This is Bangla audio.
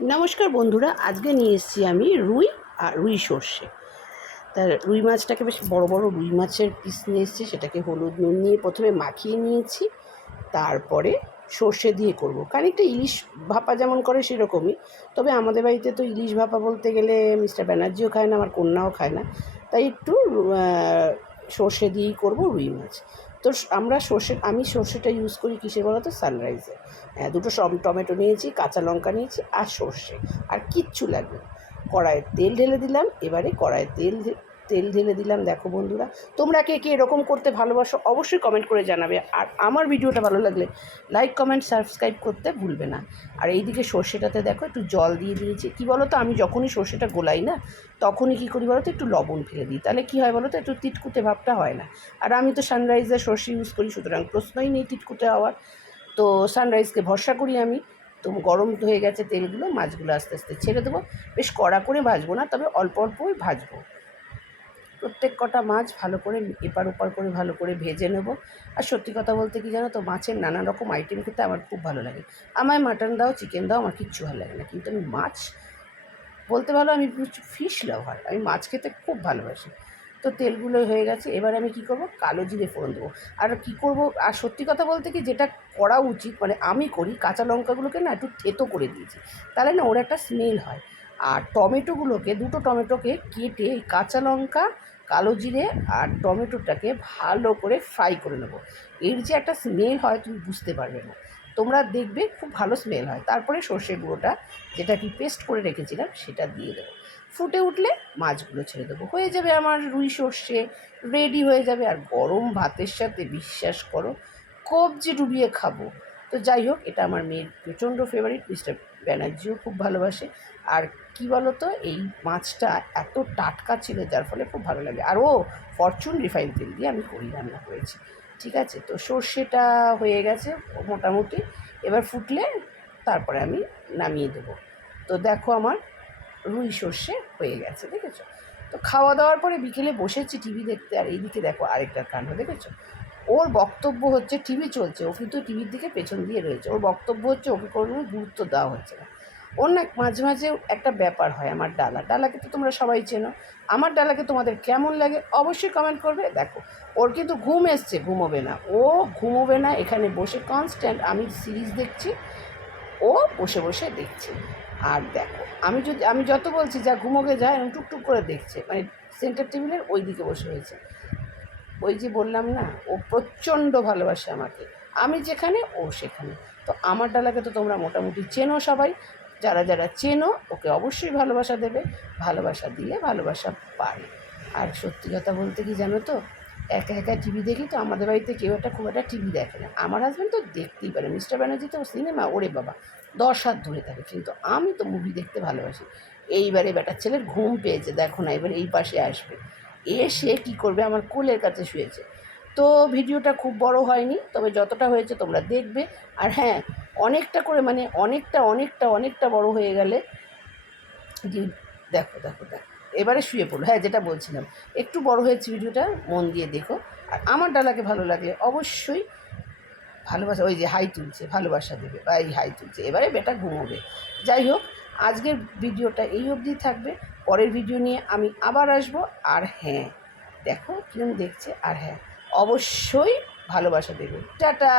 নমস্কার বন্ধুরা, আজকে নিয়ে এসেছি আমি রুই আর রুই সর্ষে। তা রুই মাছটাকে বেশ বড় বড় রুই মাছের পিস নিয়ে এসেছি, সেটাকে হলুদ নুন নিয়ে প্রথমে মাখিয়ে নিয়েছি, তারপরে সর্ষে দিয়ে করব। খানিকটা ইলিশ ভাপা যেমন করে সেরকমই, তবে আমাদের বাড়িতে তো ইলিশ ভাপা বলতে গেলে মিস্টার ব্যানার্জিও খায় না, আমার কন্যাও খায় না, তাই একটু সর্ষে দিয়েই করব রুই মাছ। তো আমরা সর্ষে, আমি সর্ষেটা ইউজ করি কিসের বলো তো সানরাইজে হ্যাঁ দুটো টমেটো নিয়েছি, কাঁচা লঙ্কা নিয়েছি আর সর্ষে। আর কিচ্ছু লাগবে। কড়াইয়ে তেল ঢেলে দিলাম, এবারে কড়াইয়ে তেল তেল ঢেলে দিলাম, দেখো বন্ধুরা। তোমরা কে কে এরকম করতে ভালোবাসো অবশ্যই কমেন্ট করে জানাবে। আর আমার ভিডিওটা ভালো লাগলে লাইক কমেন্ট সাবস্ক্রাইব করতে ভুলবে না। আর এইদিকে সর্ষেটাতে দেখো, একটু জল দিয়ে দিয়েছি। কি বলো তো আমি যখনই সর্ষেটা গোলাই না, তখনই কী করি বলো তো একটু লবণ ফেলে দিই। তাহলে কী হয় বলো তো একটু তিটকুটে ভাবটা হয় না। আর আমি তো সানরাইজের সর্ষে ইউজ করি, সুতরাং প্রশ্নই নেই তিটকুটে হওয়ার। তো সানরাইজকে ভরসা করি আমি। তো গরম হয়ে গেছে তেলগুলো, মাছগুলো আস্তে আস্তে ছেড়ে দেবো। বেশ কড়া করে ভাজবো না, তবে অল্প অল্পই ভাজবো। প্রত্যেক কটা মাছ ভালো করে এপার ওপার করে ভালো করে ভেজে নেব। আর সত্যি কথা বলতে কি জানো তো, মাছের নানা রকম আইটেম খেতে আমার খুব ভালো লাগে। আমায় মাটন দাও চিকেন দাও, আমার কিচ্ছু ভালো লাগে না। কিন্তু আমি মাছ, বলতে ভালো আমি ফিশ লাভার আমি মাছ খেতে খুব ভালোবাসি। তো তেলগুলো হয়ে গেছে, এবার আমি কি করব? কালো জিরে ফোড়ন দেবো। আর কি করব? আর সত্যি কথা বলতে কি, যেটা করা উচিত মানে আমি করি, কাঁচা লঙ্কাগুলোকে না একটু থেতো করে দিয়েছি। তাহলে না ওর একটা স্মেল হয়। আর টমেটোগুলোকে, দুটো টমেটোকে কেটে কাঁচা লঙ্কা, কালো জিরে আর টমেটোটাকে ভালো করে ফ্রাই করে নেব। এর যে একটা স্মেল হয় তুমি বুঝতে পারবে না। তোমরা দেখবে খুব ভালো স্মেল হয়। তারপরে সর্ষে গুঁড়োটা যেটা কি পেস্ট করে রেখেছিলাম সেটা দিয়ে দেবো। ফুটে উঠলে মাছগুলো ছেড়ে দেবো। হয়ে যাবে আমার রুই সর্ষে রেডি হয়ে যাবে। আর গরম ভাতের সাথে বিশ্বাস করো, কবজি ডুবিয়ে খাব। তো যাই হোক, এটা আমার মেয়ের প্রচণ্ড ফেভারিট মিস্টার ব্যানার্জিও খুব ভালোবাসে। আর কি বলো তো এই মাছটা এত টাটকা ছিল, যার ফলে খুব ভালো লাগে। আর ও ফরচুন রিফাইন তেল দিয়ে আমি করি, রান্না করেছি। ঠিক আছে? তো সর্ষেটা হয়ে গেছে মোটামুটি। এবার ফুটলে তারপরে আমি নামিয়ে দেবো। তো দেখো আমার রুই সর্ষে হয়ে গেছে, দেখেছ? তো খাওয়া দাওয়ার পরে বিকেলে বসেছি টিভি দেখতে, আর এইদিকে দেখো আরেকটা কাণ্ড, দেখেছ? ওর বক্তব্য হচ্ছে টিভি চলছে, ও কিন্তু টিভির দিকে পেছন দিয়ে রয়েছে। ওর বক্তব্য হচ্ছে ওকে কোনো গুরুত্ব দেওয়া হচ্ছে না। ওর না মাঝে মাঝে একটা ব্যাপার হয় আমার ডালা। ডালাকে তো তোমরা সবাই চেনো। আমার ডালাকে তোমাদের কেমন লাগে অবশ্যই কমেন্ট করবে। দেখো, ওর কিন্তু ঘুম এসছে, ঘুমোবে না। ও ঘুমোবে না, এখানে বসে কনস্ট্যান্ট আমি সিরিজ দেখছি, ও বসে বসে দেখছে। আর দেখো, আমি যদি, আমি যত বলছি, যা ঘুমোকে যায়, এরকম টুকটুক করে দেখছে। মানে সেন্টার টেবিলের ওই দিকে বসে হয়েছে ওই যে বললাম না, ও প্রচণ্ড ভালোবাসে আমাকে। আমি যেখানে, ও সেখানে। তো আমার ডালাকে তো তোমরা মোটামুটি চেনো সবাই। যারা যারা চেনো, ওকে অবশ্যই ভালোবাসা দেবে। ভালোবাসা দিলে ভালোবাসা পারে আর সত্যি কথা বলতে কি জানো তো, একা একা টিভি দেখি তো আমাদের বাড়িতে কেউ একটা খুব একটা টিভি দেখে না। আমার হাজব্যান্ড তো দেখতেই পারে। মিস্টার ব্যানার্জি তো সিনেমা ওরে বাবা, দশ হাত ধরে থাকে। কিন্তু আমি তো মুভি দেখতে ভালোবাসি। এইবারে বেটার ছেলের ঘুম পেয়েছে, দেখো না, এবার এই পাশে আসবে। এসে কি করবে? আমার কোলের কাছে শুয়েছে। তো ভিডিওটা খুব বড় হয়নি, তবে যতটা হয়েছে তোমরা দেখবে। আর হ্যাঁ অনেকটা করে মানে অনেকটা অনেকটা অনেকটা বড় হয়ে গেলে দেখো দেখো দেখো। এবারে শুয়ে পড়ল হ্যাঁ যেটা বলছিলাম, একটু বড় হয়েছে ভিডিওটা, মন দিয়ে দেখো। আর আমার ডালাকে ভালো লাগে অবশ্যই ভালোবাসা, ওই যে হাই তুলছে, ভালোবাসা দেবে, বা এই হাই তুলছে। এবারে বেটা ঘুমোবে। যাই হোক আজকের ভিডিওটা এই অবধি থাকবে। পরের ভিডিও নিয়ে আমি আবার আসব। আর হ্যাঁ দেখো কিরম দেখছে। আর হ্যাঁ অবশ্যই ভালোবাসা দেবে। টাটা!